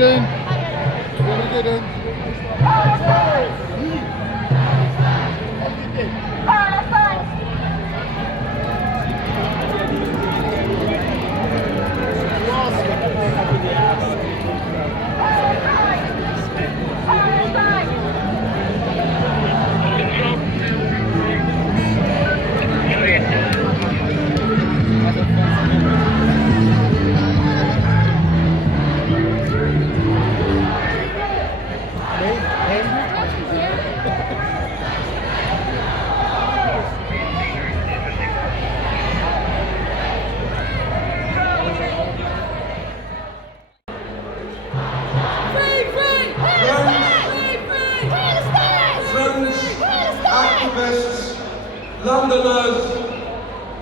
doing? What are you doing? Activists, Londoners,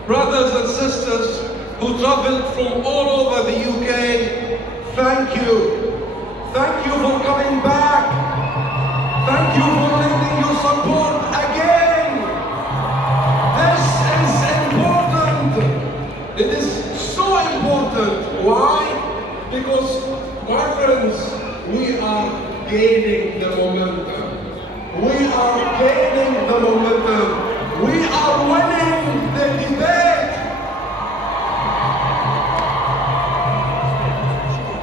brothers and sisters who travelled from all over the UK, thank you. Thank you for coming back. Thank you for lending your support again. This is important. It is so important. Why? Because, my friends, we are gaining the momentum. We are gaining the momentum. We are winning the debate.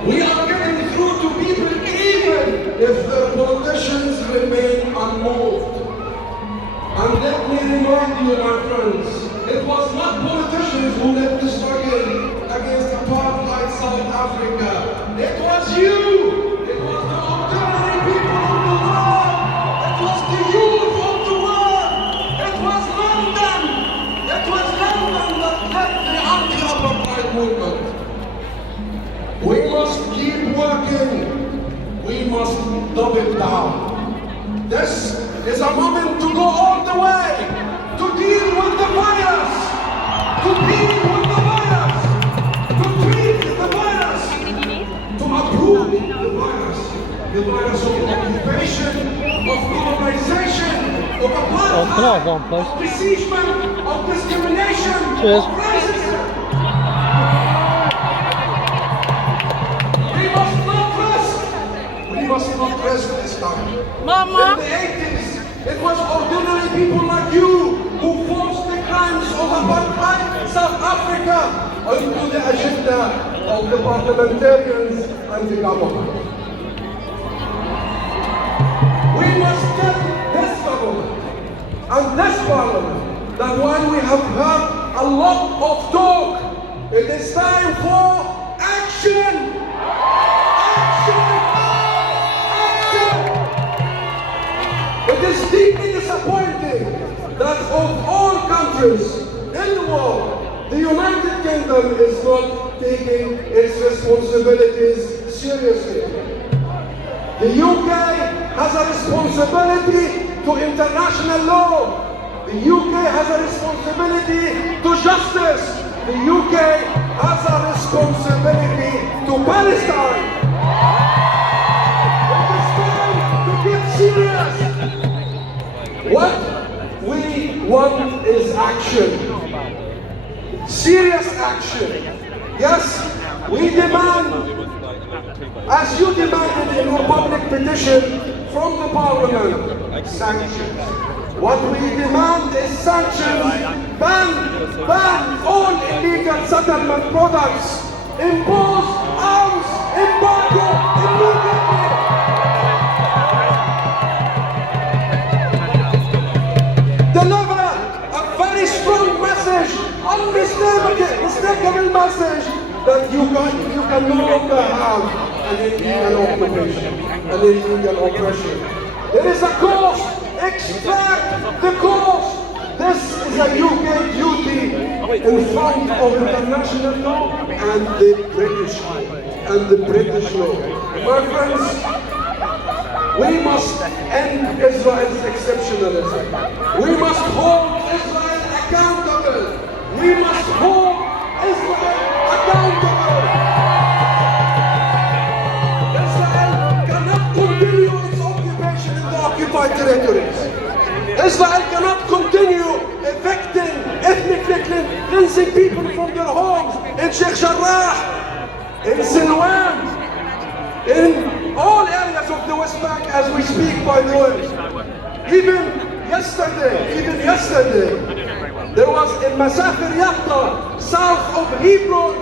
We are getting through to people even if the politicians remain unmoved. And let me remind you, my friends, it was not politicians who led the struggle against apartheid South Africa. It was you. It was the ordinary people of the world. It was the youth of the world. It was London. It was London that led the anti-apartheid movement. We must keep working. We must double down. This is a moment to go all the way, to deal with the virus, to deal with the virus, to treat the virus, to approve the virus of occupation, of colonization, of apartheid, of besiegement, of discrimination, of racism. We must not rest this time. Mama. In the 80s, it was ordinary people like you who forced the crimes of apartheid South Africa onto the agenda of the parliamentarians and the government. We must tell this government and this parliament that while we have heard a lot of talk, it is time for action! It is deeply disappointing that of all countries in the world, the United Kingdom is not taking its responsibilities seriously. The UK has a responsibility to international law. The UK has a responsibility to justice. The UK has a responsibility to Palestine. It is time to get serious. What we want is action. Serious action. Yes, we demand, as you demanded in your public petition from the parliament, sanctions. What we demand is sanctions. Ban all illegal settlement products. Impose arms embargo immediately. Deliver a very strong message, unmistakable message, that you can no longer have an illegal occupation, an illegal oppression. There is a cost. Extract the cost. This is a UK duty in front of international law and the British law. My friends, we must end Israel's exceptionalism. We must hold Israel accountable. We must hold Israel accountable. Israel cannot continue its occupation in the occupied territories. Israel cannot continue evicting, ethnically cleansing people from their homes in Sheikh Jarrah, in Silwan, in all areas of the West Bank as we speak, by the way. Even yesterday, there was in Masafir Yatta, south of Hebron,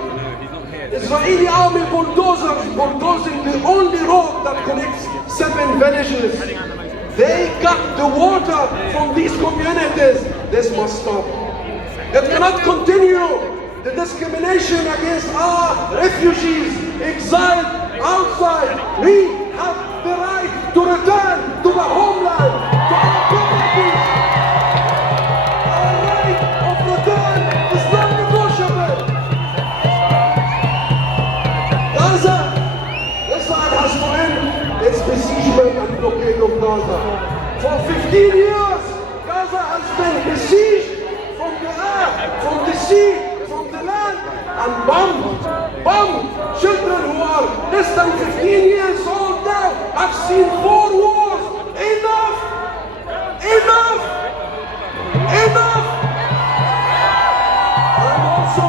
Israeli army bulldozing the only road that connects 7 villages. They cut the water from these communities. This must stop. It cannot continue. The discrimination against our refugees, exiled outside. We have the right to return to the homeland, to our properties. Our right of return is not negotiable. Gaza, Israel has to end its besiegement and blockade of Gaza. For 15 years, Gaza has been besieged from the air, from the sea, from the land, and bombed. Children who are less than 15 years old now have seen 4 wars. Enough! And also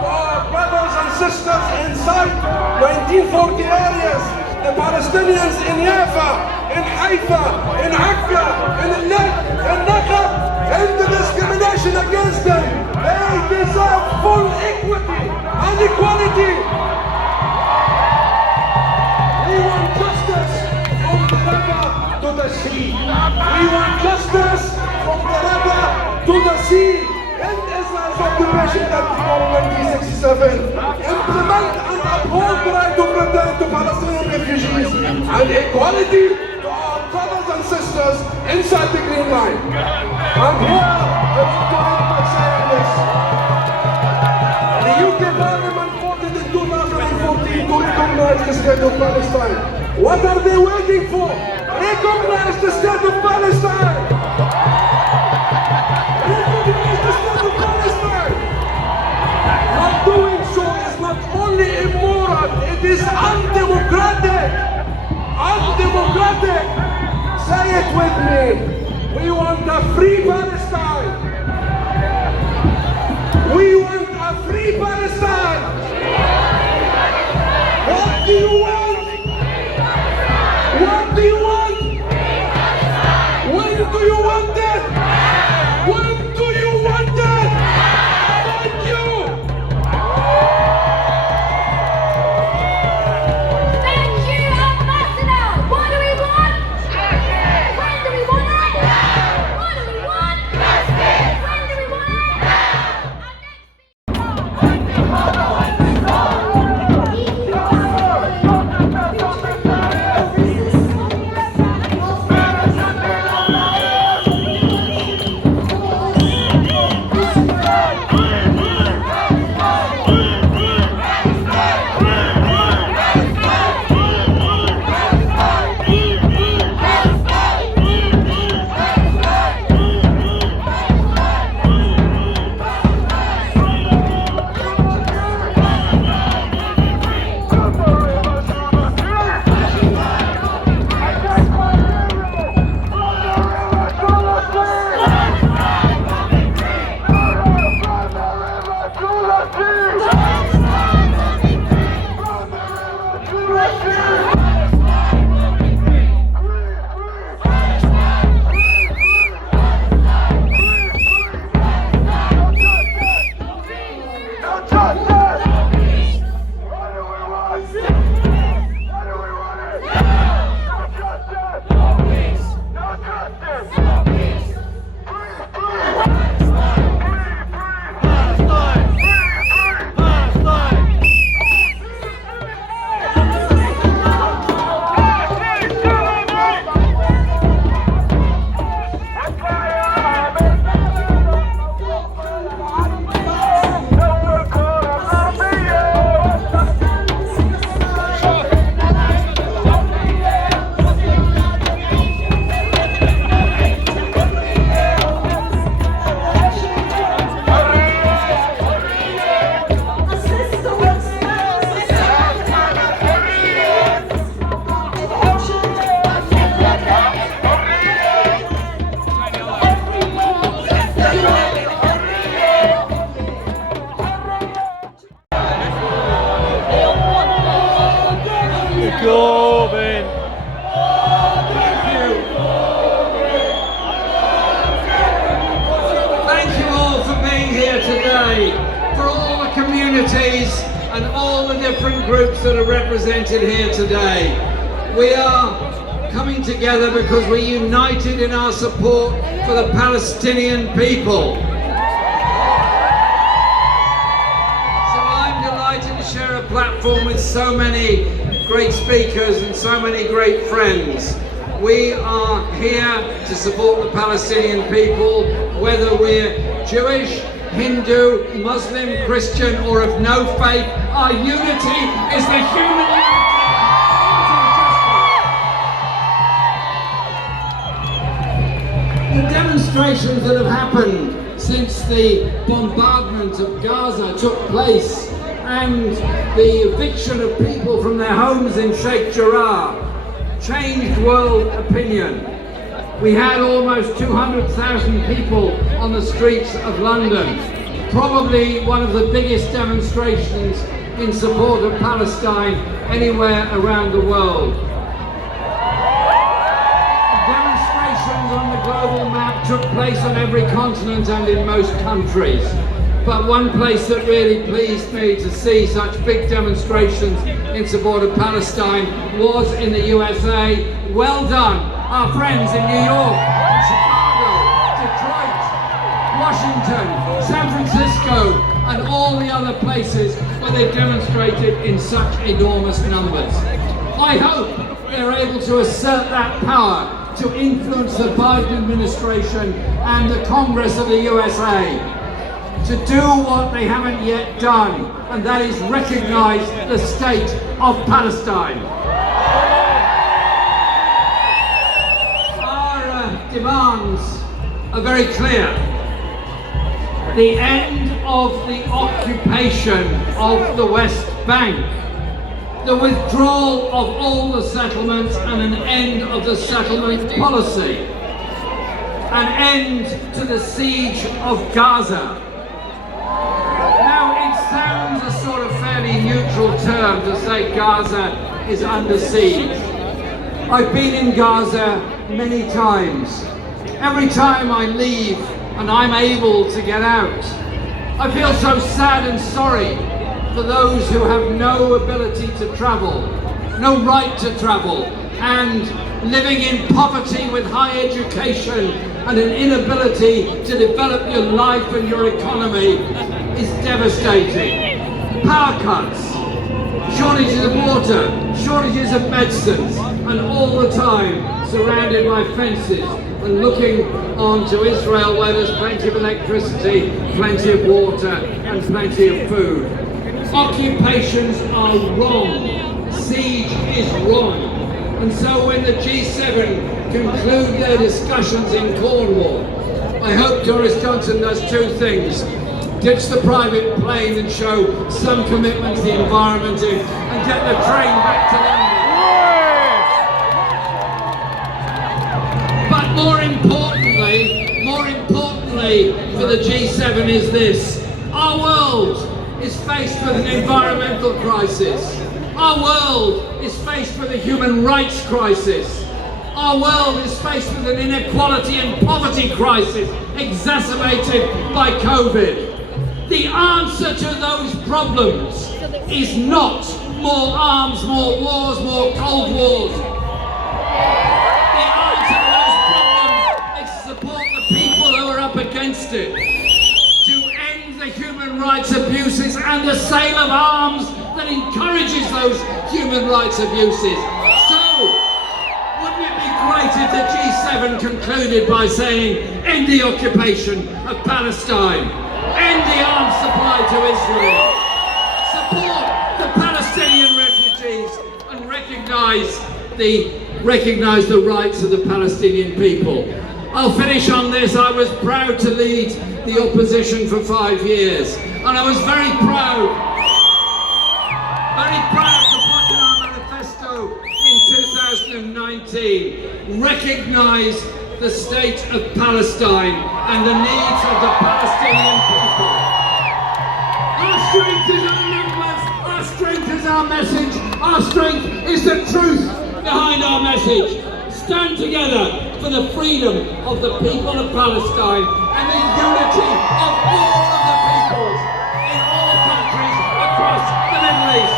to our brothers and sisters inside 1940 areas, the Palestinians in Jaffa, in Haifa, in Akka, in Al-Naq, in Naqab, and the discrimination against them. They deserve full equity and equality. We want justice from the river to the sea. We want justice from the river to the sea. End Israel's occupation that began in 1967. Implement and uphold the right of return to Palestinian refugees and equality to our brothers and sisters inside the Green Line. And here I want to end by saying this. The UK Parliament voted in 2014 to recognize the state of Palestine. What are they waiting for? Recognize the state of Palestine! Recognize the state of Palestine! Not doing so is not only immoral, it is undemocratic! Undemocratic! Say it with me! We want a free Palestine! We want a free Palestine! What do you want? What do you want? When do you want it? When do you want it? Thank you! Thank you, Ambassador! What do we want? Justice! When do we want it? Now! What do we want? Justice! When do we want it? Now! Our next different groups that are represented here today. We are coming together because we're united in our support for the Palestinian people. So I'm delighted to share a platform with so many great speakers and so many great friends. We are here to support the Palestinian people, whether we're Jewish, Hindu, Muslim, Christian, or of no faith. Our unity is the human unity. The demonstrations that have happened since the bombardment of Gaza took place and the eviction of people from their homes in Sheikh Jarrah changed world opinion. We had almost 200,000 people on the streets of London, probably one of the biggest demonstrations in support of Palestine anywhere around the world. Demonstrations on the global map took place on every continent and in most countries. But one place that really pleased me to see such big demonstrations in support of Palestine was in the USA. Well done, our friends in New York, Chicago, Detroit, Washington, San Francisco, and all the other places where they demonstrated in such enormous numbers. I hope they're able to assert that power to influence the Biden administration and the Congress of the USA to do what they haven't yet done, and that is recognize the state of Palestine. Our demands are very clear. The end of the occupation of the West Bank, the withdrawal of all the settlements and an end of the settlement policy, an end to the siege of Gaza. Now, it sounds a sort of fairly neutral term to say Gaza is under siege. I've been in Gaza many times. Every time I leave and I'm able to get out, I feel so sad and sorry for those who have no ability to travel, no right to travel, and living in poverty with high education and an inability to develop your life and your economy is devastating. Power cuts, shortages of water, shortages of medicines, and all the time surrounded by fences and looking on to Israel where there's plenty of electricity, plenty of water, and plenty of food. Occupations are wrong. Siege is wrong. And so when the G7 conclude their discussions in Cornwall, I hope Boris Johnson does two things. Ditch the private plane and show some commitment to the environment and get the train back to London. But more importantly for the G7 is this. Our world is faced with an environmental crisis. Our world is faced with a human rights crisis. Our world is faced with an inequality and poverty crisis exacerbated by COVID. The answer to those problems is not more arms, more wars, more Cold Wars. The answer to those problems is to support the people who are up against it, to end the human rights abuses and the sale of arms that encourages those human rights abuses. So, wouldn't it be great if the G7 concluded by saying, end the occupation of Palestine, end the arms supply to Israel, support the Palestinian refugees, and recognize the rights of the Palestinian people. I'll finish on this. I was proud to lead the opposition for 5 years, and I was very proud to put in our manifesto in 2019, recognise the state of Palestine and the needs of the Palestinian people. Our strength is our numbers, our strength is our message, our strength is the truth behind our message. Stand together for the freedom of the people of Palestine and the unity of all of the peoples in all countries across the Middle East.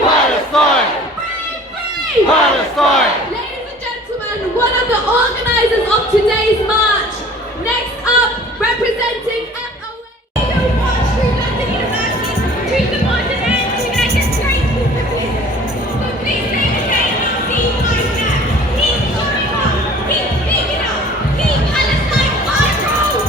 Palestine! Free! Palestine! Ladies and gentlemen, one of the organisers of today's march. Next up, representing MOA. Don't watch through London University to the modern end to make a great piece of business. So please say the name and see my step. Keep showing up, keep speaking up, keep Palestine on road.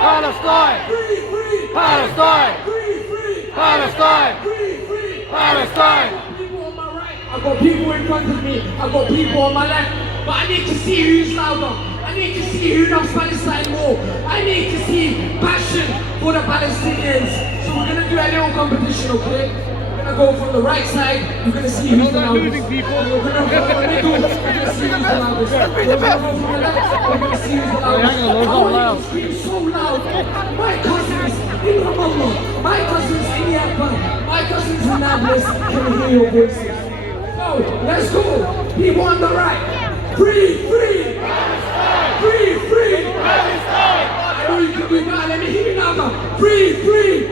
Palestine! Palestine! Palestine! Palestine! I've got people in front of me, I've got people on my left, but I need to see who's louder. I need to see who loves Palestine more. I need to see passion for the Palestinians. So we're going to do a little competition, okay? We're going to go from the right side, we're going to see who's the loudest. And we're going to go from the middle, we're going to see who's the loudest. We're going to go from the left, we're going to see who's the loudest. I want you to scream so loud. My cousins in Ramallah, my cousins in Yapa, my cousins in Nablus can hear your voices. So, let's go. People on the right. Free, free. Free, free. I know you can do that. Let me hear you now. Free, free.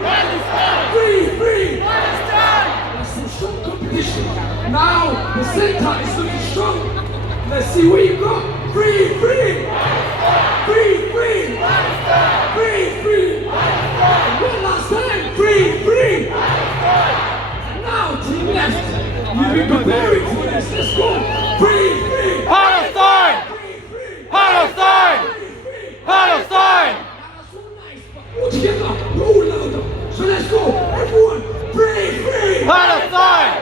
Free, free. That's some strong competition. Now, the center is looking strong. Let's see what you got. Free, free. Free, free. Free, free. One last time. Free, free. Now, team left. You've been preparing for this. Let's go. Free, free. Palestine! Palestine! Palestine! That's so nice, but all together, roll louder. So let's go. Everyone, free, free. Palestine!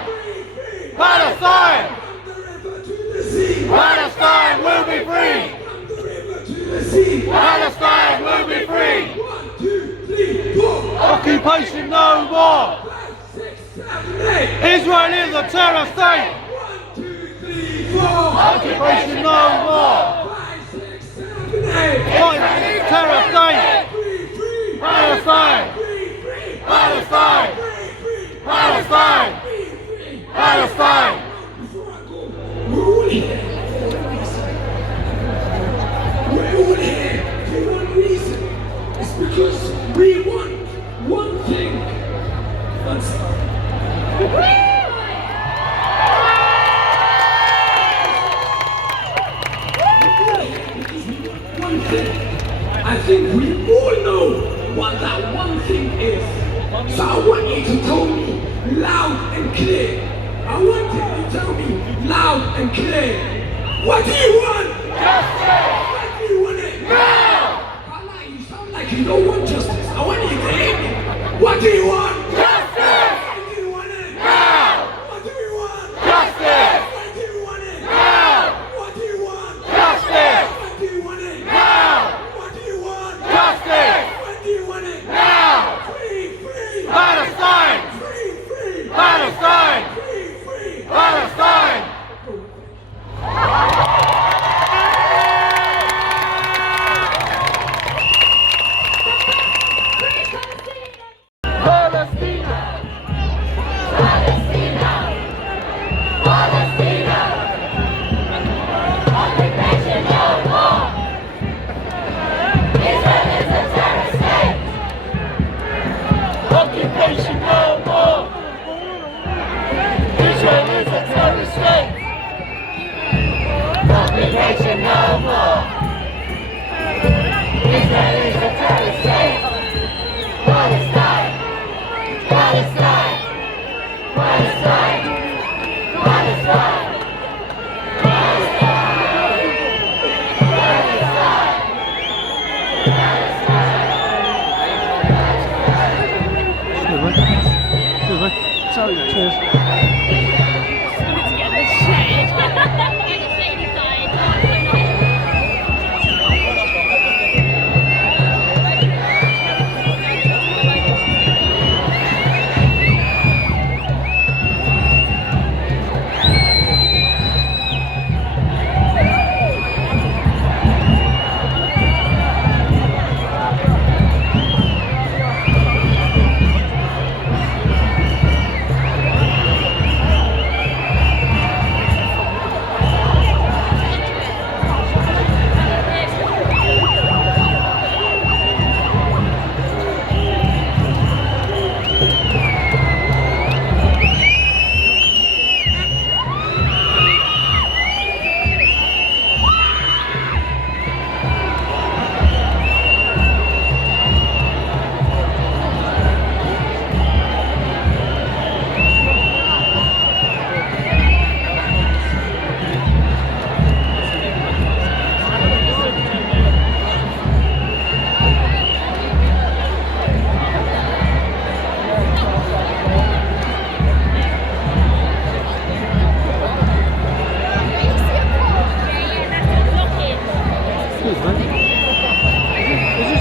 Palestine! From the river to the sea. Palestine will be free! From the river to the sea. Palestine will be free! 1, 2, 3, 4. Occupation no more! 5, 6, 7, 8. Israel is a terror state! 1, 2, 3, 4. Occupation no more! 5, 6, 7, 8. Terror state! Free, free. Palestine! Free, free. Palestine! Free, free. Palestine! I think we all know what that one thing is. So I want you to tell me loud and clear. I want you to tell me loud and clear. What do you want? Justice! What do you want it? Now! You sound like you don't want justice. I want you to hear me. What do you want? Justice! What do you want it? Now! What do you want? Justice! What do you want it? Now! What do you want? Justice! What do you want it? Now! What do you want? Justice! What do you want it? Now! Free, free! Palestine! Free, free! Palestine! Free, free! Palestine! Occupation no more! Israel is a terrorist state! Occupation no more! Israel is a terrorist state! Palestine! Palestine! Palestine! Palestine! Cheers.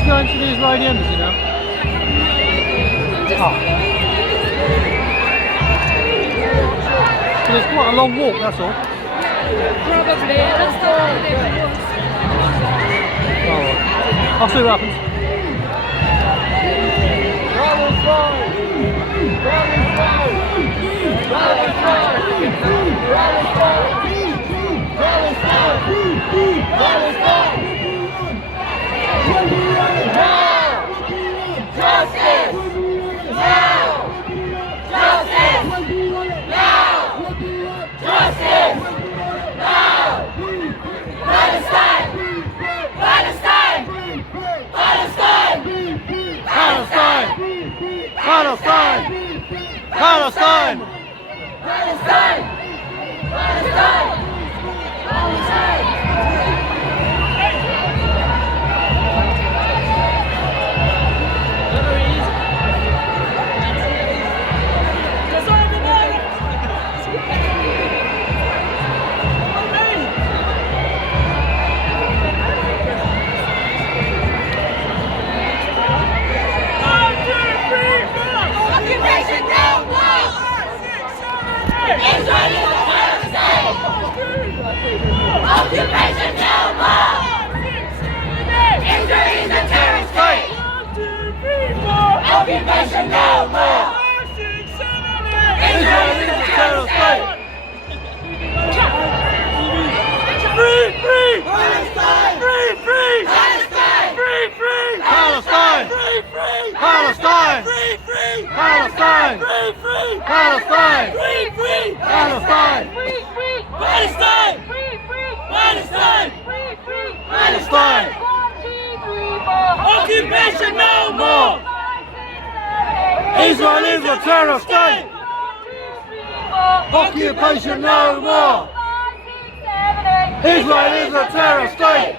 Going to these radiums, you know? Oh. Well, it's quite a long walk, that's all. Probably. Let's go. Oh, I'll see what happens. Palestine! Palestine! Palestine! Palestine! Palestine! Occupation no more! Israel is a terrorist state! Occupation no more! Israel is a terrorist state! Free, free! Palestine! Free, free! Palestine! Free, free! Palestine! Free, free! Palestine! Free, free! Palestine! Free, free! Palestine! Free, free! Palestine! Free, free! Palestine! Free, free! Palestine! Free, free! Palestine! is a terror state. Occupation no more. Israel is a terror state.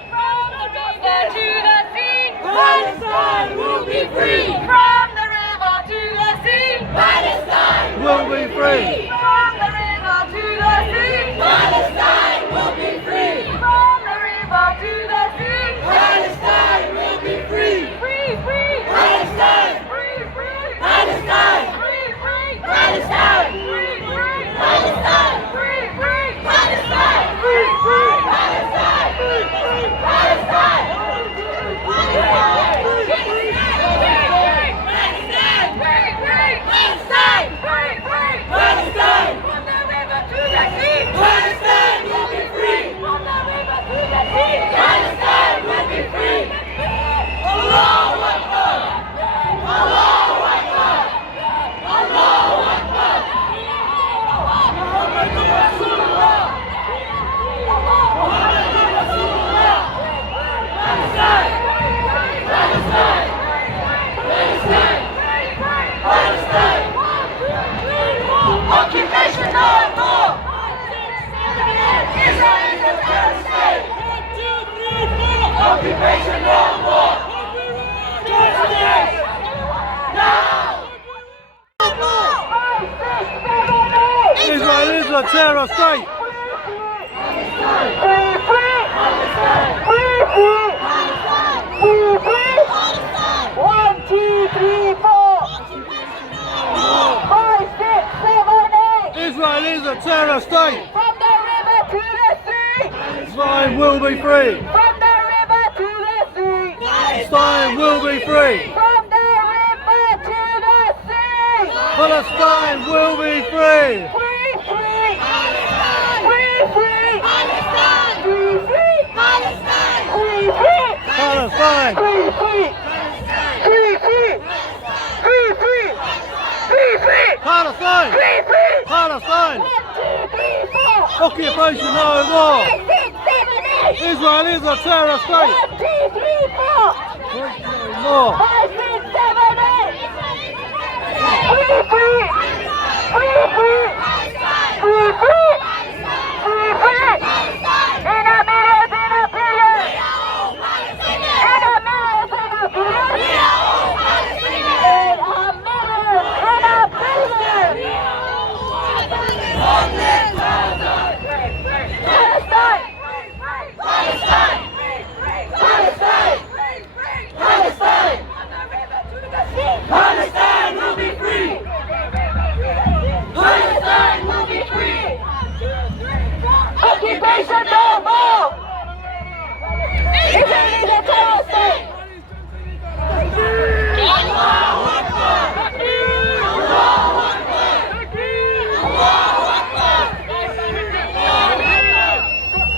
Palestine will be free. From the river to the sea. Palestine Will be free. From the river to the sea. Palestine will be free. From the river to the sea. Palestine will be free. Free, free. Palestine. Free, free. Palestine. Free, free. Palestine. Free, free. Palestine. Free, free. Palestine. Free, free. Palestine. Free, free. Palestine. Occupation no more! Israel is a terror state! 1, 2, 3, 4! Occupation no more! Justice! Now! Israel is a terror state. Free, free! Free, free! Free, free! 1, 2, 3, 4! 5, 6, 7, 8! Israel is a terror state. From the river to the sea! Palestine will be free. From the river to the sea! Palestine will be free. From the river to the sea! Palestine will be free. Free, free! Free, free! Free, free! Free, free! Palestine. Free, free! Free, free! Free, free! Free, free! Palestine. Free, free! Palestine. 1, 2, 3, 4! Occupation no more. 5, 6, 7, 8! Israel is a terror state. 1, 2, 3, 4! More. 5, 6, 7, 8! Free, free! Free, free! Free, free! Free, free! In a minute, in a billion! In a minute, in a billion! In a minute, in a billion! Palestine! Palestine! Palestine! Palestine! Palestine will be free! Palestine will be free! Occupation no more! Israel is a terror state! Allahu Akbar! Allahu Akbar! Allahu Akbar!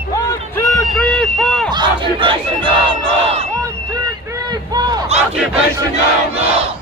1, 2, 3, 4! Occupation no more! 1, 2, 3, 4! Occupation no more!